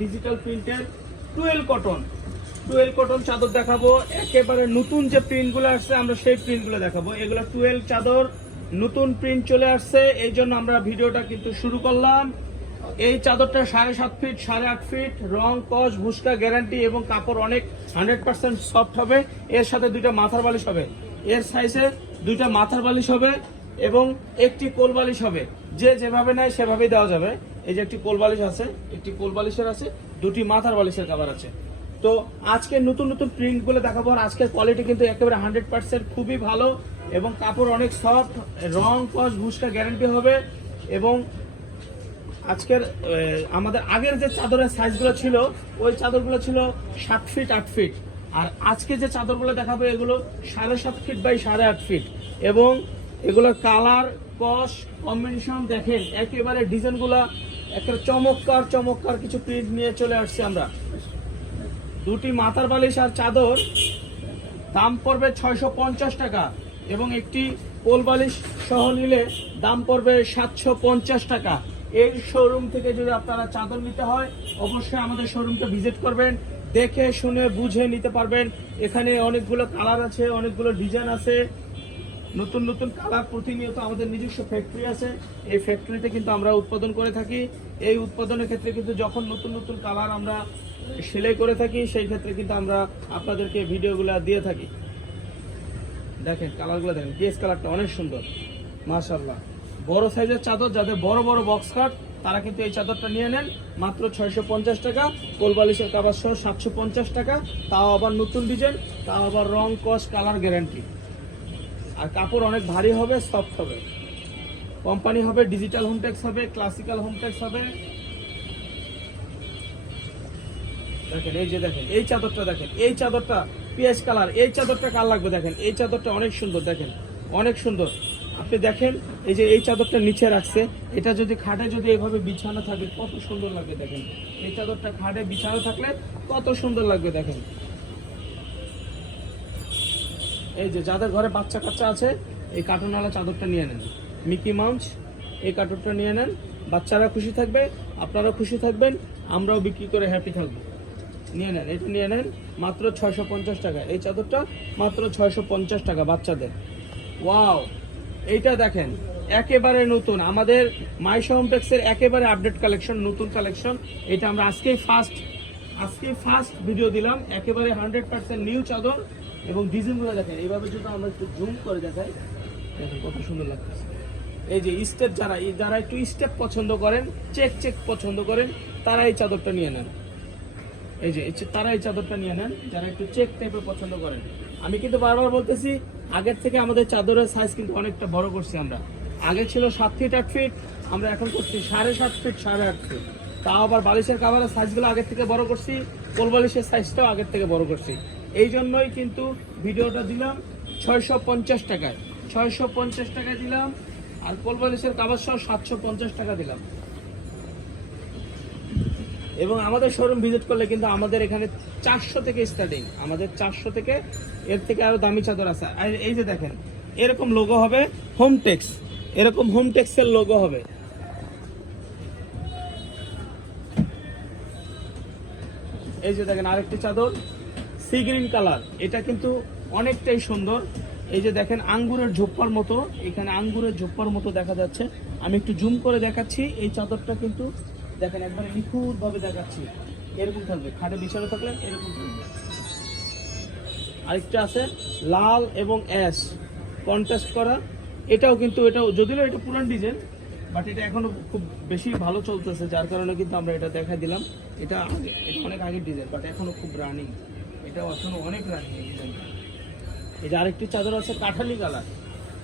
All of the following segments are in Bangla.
ডিজিটাল প্রিন্টের টুয়েল কটন টুয়েল কটন চাদর দেখাবো। একেবারে নতুন যে প্রিন্টগুলো আসছে, আমরা সেই প্রিন্টগুলো দেখাবো। এগুলো টুয়েল চাদর, নতুন প্রিন্ট চলে আসছে। এই জন্য আমরা ভিডিওটা কিন্তু শুরু করলাম। এই চাদরটা সাড়ে সাত ফিট সাড়ে আট ফিট রং, কস, ভুসকা গ্যারান্টি এবং কাপড় অনেক হান্ড্রেড পার্সেন্ট সফট হবে। এর সাথে দুইটা মাথার বালিশ হবে। এর সাইজে দুইটা মাথার বালিশ হবে এবং একটি কোল বালিশ হবে। যে যেভাবে নেয় সেভাবেই দেওয়া যাবে। এই যে একটি কোল বালিশ আছে, একটি কোল বালিশের আছে, দুটি মাথার বালিশের কাভার আছে। তো আজকে নতুন নতুন প্রিন্টগুলো দেখাবো আর আজকের কোয়ালিটি কিন্তু একেবারে হান্ড্রেড পার্সেন্ট খুবই ভালো এবং কাপড় অনেক সফট রং, কস ভুসকা গ্যারান্টি হবে এবং আজকের আমাদের আগের যে চাদরের সাইজগুলো ছিল, ওই চাদরগুলো ছিল সাত ফিট আট ফিট আর আজকে যে চাদরগুলো দেখাবো, এগুলো সাড়ে সাত ফিট বাই সাড়ে আট ফিট এবং এগুলোর কালার কস কম্বিনেশন দেখেন, একেবারে ডিজাইনগুলো একটা চমৎকার চমৎকার কিছু প্রিন্ট নিয়ে চলে আসছি আমরা। দুটি মাথার বালিশ আর চাদর। দাম পড়বে ছয়শো পঞ্চাশ টাকা এবং একটি পোল বালিশ সহ নিলে দাম পড়বে সাতশো পঞ্চাশ টাকা। এই শোরুম থেকে যদি আপনারা চাদর নিতে হয়, অবশ্যই আমাদের শোরুমটা ভিজিট করবেন, দেখে শুনে বুঝে নিতে পারবেন। এখানে অনেকগুলো কালার আছে, অনেকগুলো ডিজাইন আছে। নতুন নতুন কালার প্রতিনিয়ত আমাদের নিজস্ব ফ্যাক্টরি আছে। এই ফ্যাক্টরিতে কিন্তু আমরা উৎপাদন করে থাকি। এই উৎপাদনের ক্ষেত্রে কিন্তু যখন নতুন নতুন কালার আমরা সেলাই করে থাকি, সেই ক্ষেত্রে কিন্তু আমরা আপনাদেরকে ভিডিওগুলো দিয়ে থাকি। দেখেন কালারগুলো দেখেন কেস কালারটা অনেক সুন্দর। মাশাল্লাহ বড় সাইজের চাদর, যাদের বড় বড় বক্স কাট তারা কিন্তু এই চাদরটা নিয়ে নেন। মাত্র ছয়শো পঞ্চাশ টাকা। কোলবালিশের কাবার সহ সাতশো পঞ্চাশ টাকা। তাও আবার নতুন ডিজাইন তাও আবার রং কস কালার গ্যারান্টি আর কাপড় অনেক ভারী হবে সফট হবে। কোম্পানি হবে ডিজিটাল হোমটেক্স হবে ক্লাসিক্যাল হোমটেক্স হবে। দেখেন, এই যে দেখেন, এই চাদরটা দেখেন, এই চাদরটা পিএস কালার, এই চাদরটা কার লাগবে দেখেন? এই চাদরটা অনেক সুন্দর, দেখেন, অনেক সুন্দর। আপনি দেখেন, এই যে এই চাদরটা নিচে রাখছে, এটা যদি খাটে যদি এভাবে বিছানো থাকে, কত সুন্দর লাগবে দেখেন। এই চাদরটা খাটে বিছানো থাকলে কত সুন্দর লাগবে দেখেন। এই যে যাদের ঘরে বাচ্চা কাচ্চা আছে, এই কার্টুনওয়ালা চাদরটা নিয়ে নেন। মিকি মাউন্স এই কার্টুনটা নিয়ে নেন। বাচ্চারা খুশি থাকবে, আপনারাও খুশি থাকবেন, আমরাও বিক্রি করে হ্যাপি থাকব। নিয়ে নেন, এটা নিয়ে নেন, মাত্র ছয়শো পঞ্চাশ টাকা। এই চাদরটা মাত্র ছয়শো পঞ্চাশ টাকা বাচ্চাদের। ওয়াও এইটা দেখেন, একেবারে নতুন। আমাদের মাই হোমটেক্সের একেবারে আপডেট কালেকশন নতুন কালেকশন এটা আমরা আজকেই ফার্স্ট আজকে ফার্স্ট ভিডিও দিলাম। একেবারে হান্ড্রেড পার্সেন্ট নিউ চাদর। এবং ডিজাইনগুলো দেখেন, এইভাবে যদি আমরা একটু জুম করে দেখাই, দেখেন কত সুন্দর লাগতেছে। এই যে স্টেপ যারা যারা একটু স্টেপ পছন্দ করেন চেক চেক পছন্দ করেন, তারা এই চাদরটা নিয়ে নেন। এই যে তারা এই চাদরটা নিয়ে নেন, যারা একটু চেক টাইপের পছন্দ করেন। আমি কিন্তু বারবার বলতেছি, আগের থেকে আমাদের চাদরের সাইজ কিন্তু অনেকটা বড় করছি আমরা। আগে ছিল সাত ফিট আট ফিট আমরা এখন করছি সাড়ে সাত ফিট সাড়ে আট ফিট তাও আবার বালিশের কাভারের সাইজগুলো আগের থেকে বড় করছি কোল বালিশের সাইজটাও আগের থেকে বড় করছি। এই জন্যই কিন্তু ভিডিওটা দিলাম ছয়শো পঞ্চাশ টাকায়। ছয়শো পঞ্চাশ টাকায় দিলাম, আর কোল বালিশের কাভার সহ সাতশো পঞ্চাশ টাকা দিলাম। এবং আমাদের শোরুম ভিজিট করলে কিন্তু আমাদের এখানে চারশো থেকে স্টার্টিং আমাদের চারশো থেকে, এর থেকে আরও দামি চাদর আছে। আর এই যে দেখেন, এরকম লোগো হবে হোমটেক্স এরকম হোমটেক্সের লোগো হবে। এই যে দেখেন আরেকটি চাদর সি গ্রিন কালার। এটা কিন্তু অনেকটাই সুন্দর। এই যে দেখেন, আঙ্গুরের ঝোপ্পার মতো। এখানে আঙ্গুরের ঝোপ্পার মতো দেখা যাচ্ছে। আমি একটু জুম করে দেখাচ্ছি। এই চাদরটা কিন্তু দেখেন, একবারে নিখুঁত ভাবে দেখাচ্ছি। এরকম থাকবে। খাটে বিছানো থাকলে এরকম থাকবে। আরেকটা আছে, লাল এবং অ্যাশ। কন্ট্রাস্ট করা। এটাও কিন্তু, এটাও যদিও এটা পুরান ডিজাইন, বাট এটা এখনও খুব বেশি ভালো চলতেছে, যার কারণে কিন্তু আমরা এটা দেখাই দিলাম। এটা এটা অনেক আগের ডিজাইন, বাট এখনও খুব রানিং। এটা অনেক ডিজাইনটা এই যে আরেকটি চাদর আছে, কাঠালি কালার।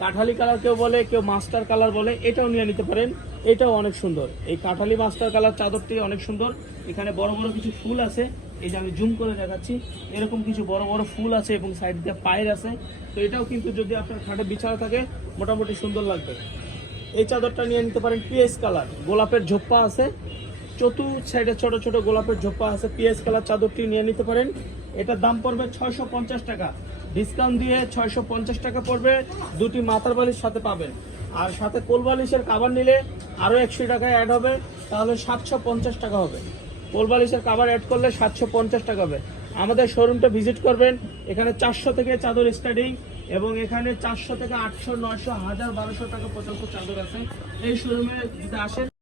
কাঠালি কালার কেউ বলে, কেউ মাস্টার কালার বলে, এটাও নিয়ে নিতে পারেন। এটাও অনেক সুন্দর। এই কাঠালি মাস্টার কালার চাদরটি অনেক সুন্দর। এখানে বড় বড় কিছু ফুল আছে। এই যে আমি জুম করে দেখাচ্ছি, এরকম কিছু বড় বড় ফুল আছে এবং সাইড দিয়ে পায়ের আছে। তো এটাও কিন্তু যদি আপনার খাটে বিছানা থাকে, মোটামুটি সুন্দর লাগবে। এই চাদরটা নিয়ে নিতে পারেন পিএস কালার। গোলাপের ঝোপ্পা আছে। চতুর্থ সাইডে ছোট ছোট গোলাপের ঝোপ্পা আছে। পিএস কালার চাদরটি নিয়ে নিতে পারেন। এটার দাম পড়বে ছয়শো পঞ্চাশ টাকা। ডিসকাউন্ট দিয়ে ছয়শো পঞ্চাশ টাকা পড়বে, দুটি মাথার বালিশ সাথে পাবেন। আর সাথে কোল বালিশের কাবার নিলে আরও একশো টাকা অ্যাড হবে, তাহলে সাতশো পঞ্চাশ টাকা হবে। কোলবালিশের কাভার অ্যাড করলে সাতশো পঞ্চাশ টাকা হবে। আমাদের শোরুমটা ভিজিট করবেন, এখানে চারশো থেকে চাদর স্টার্টিং এবং এখানে চারশো থেকে আটশো, নয়শো, হাজার বারোশো টাকা পর্যন্ত চাদর আছে। এই শোরুমে যদি আসেন